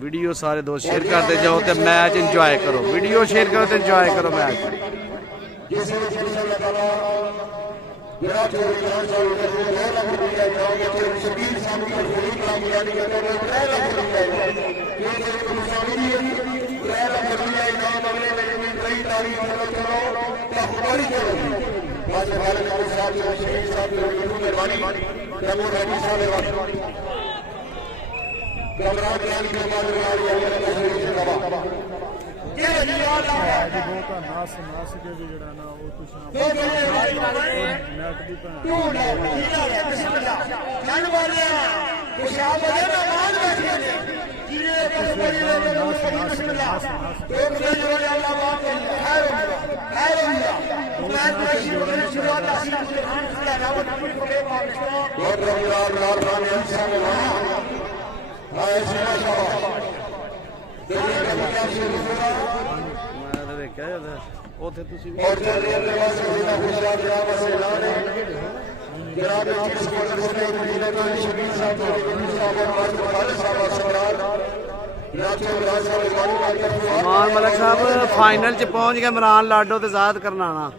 Video सारे दोस्त share करते जाओ तो मैच इंजॉय करो। वीडियो शेयर करो तो इंजॉय करो मैच। मान मलिक साहब फाइनल च पहुंच गए। इमरान लाडो ते ज़ाद करनाना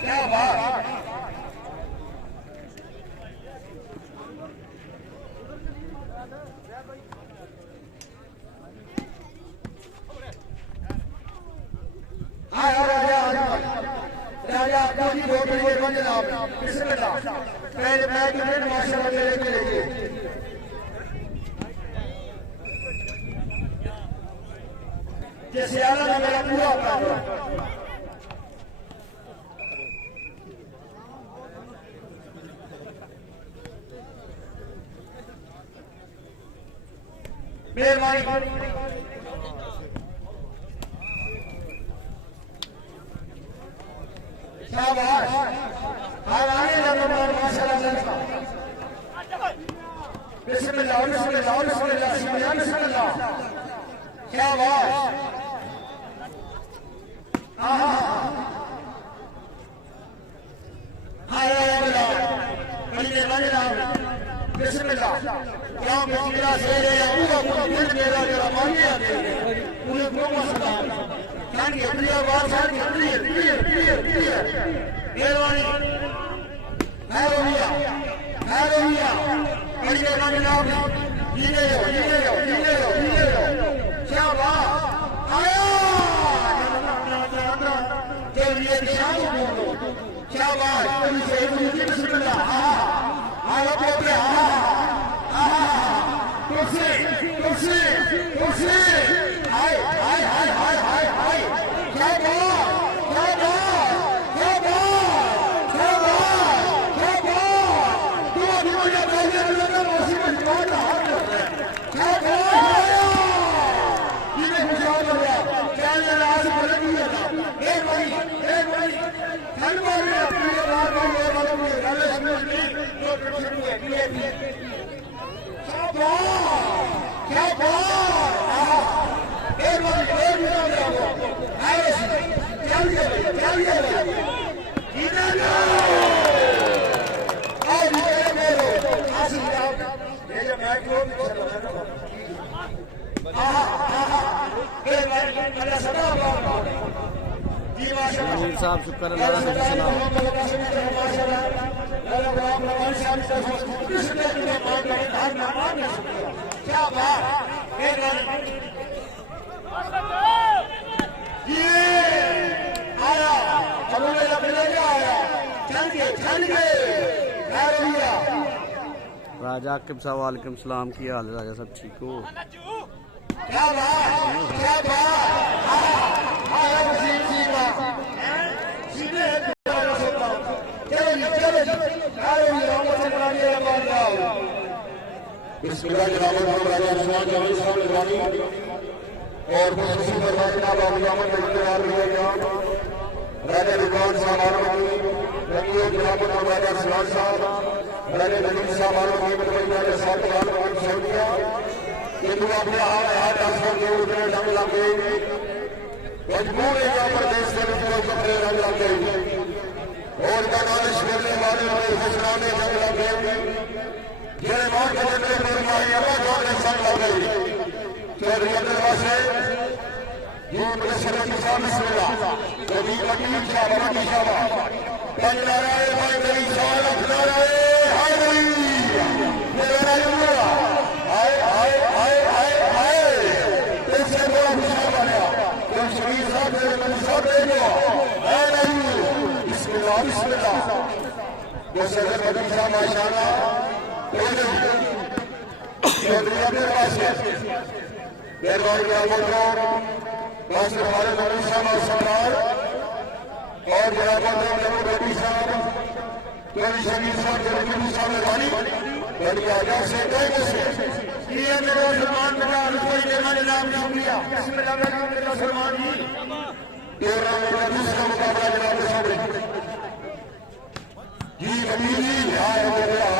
क्या बात राजा काफी बहुत बड़ी बन जनाब बिस्मिल्लाह पहले मैच में माशाल्लाह लेके लेके जैसे आला ने मेरा पूरा अपना मेहरबानी शाबाश आगे लगातार माशाल्लाह बिस्मिल्लाह बिस्मिल्लाह बिस्मिल्लाह बिस्मिल्लाह बिस्मिल्लाह शाबाश आहा हाय बल्ले बल्ले बिस्मिल्लाह क्या मुश्किल से रे पूरा पूरा मेरा मेरा मानिया पूरे को मसला ताकि अपनी आवाज आ क्लियर मेहरबानी हैरोनिया करिए ना जनाब जीने हो क्या बात आया चलिए शाम को क्या बात बिस्मिल्लाह आया बोले कुर्सी हाय हाय हाय हाय हाय हाय क्या बात दो या पहले लगा उसी में बात हाथ कर रहे हैं क्या बात ये खुशहाल हो गया क्या ये आज बोले नहीं एक भाई हर बार में अपनी बात को वालों में गाले समझ नहीं तो शुरू है क्या बात एक साहब शुक्र क्या बात ये आया आया चल गए राजा आकिब साहब वालेकुम सलाम की हाल है राजा सब ठीक हो क्या बात आया वसीम जी का सीधे चलो बिस्मिल्लाह जनाब राजा उस्मान जावेद साहब निगरानी और खुसूसी फरमान जनाब अमन इख्तियार राजा रिजवान साहब आलमगी रंगीय जनाब राजा सिराज साहब राजा नजीब साहब आलमगी राजा साहब आलमगी सऊदिया ये दुआ अपने हाथ आसमान के ऊपर रंग लगे मजबूर है यहाँ पर देश के लोगों को अपने रंग लगे और का नालिश करने वाले हमें खुशराने जंग लगे जेरे मार के जंगले फरमाई अल्लाह जाने संग लगे चौधरी अब्दुल्ला से ये प्रेसिडेंट की सामने बिस्मिल्लाह कभी कभी शाबाश पंज नाराए भाई मेरी शान नाराए हाय मेरा नारा हाय हाय हाय हाय हाय इससे बड़ा खुशा बना जो शरीर साहब मेरे मन साहब देखो है नहीं बिस्मिल्लाह वो सदर कभी साहब माशाल्लाह चौधरी अब्दुल्ला से मेहरबानी के आमोद मास्टर हमारे नबी साहब सरदार और जनाब नबी साहब चौधरी शमीर साहब जरूरी साहब मेहरबानी बड़ी आजाद से ये मेरा सलमान मेरा कोई देना जनाब शुक्रिया बिस्मिल्लाह सलमान जी ये मेरा दूसरा मुकाबला जनाब के सामने जी कबीर जी आए हो गया